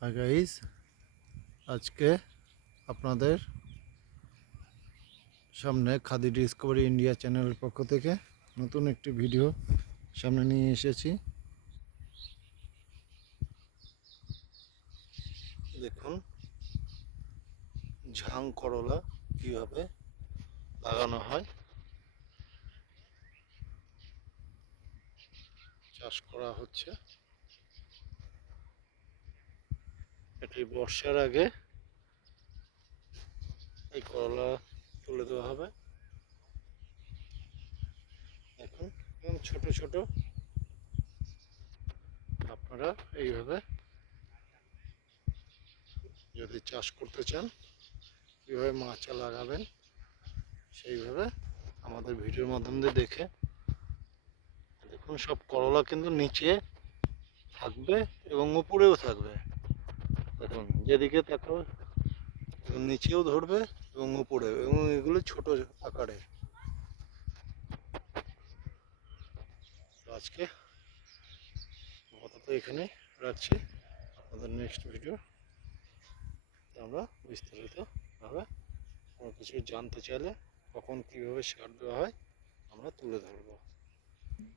Guys আজকে আপনাদের সামনে খাদি ডিসকভারি ইন্ডিয়া চ্যানেলের পক্ষ থেকে নতুন একটি ভিডিও সামনে নিয়ে এসেছি। দেখুন, ঝাং করলা কীভাবে লাগানো হয়। চাষ করা হচ্ছে। এটি বর্ষার আগে এই করলা তুলে দেওয়া হবে। একদম ছোট ছোট আপনারা এইভাবে যদি চাষ করতে চান, কীভাবে মাচা লাগাবেন, সেইভাবে আমাদের ভিডিওর মাধ্যম দিয়ে দেখে দেখুন, সব করলা কিন্তু নিচে থাকবে এবং উপরেও থাকবে। দেখুন যেদিকে তাকাও। নিচেও ধরবে এবং উপরে এবং এগুলো ছোট আকারে। আজকে আপাতত এখানে রাখছি। আমাদের নেক্সট ভিডিও আমরা বিস্তারিতভাবে কোনো কিছু জানতে চাইলে কখন কীভাবে সার দেওয়া হয়, আমরা তুলে ধরবো।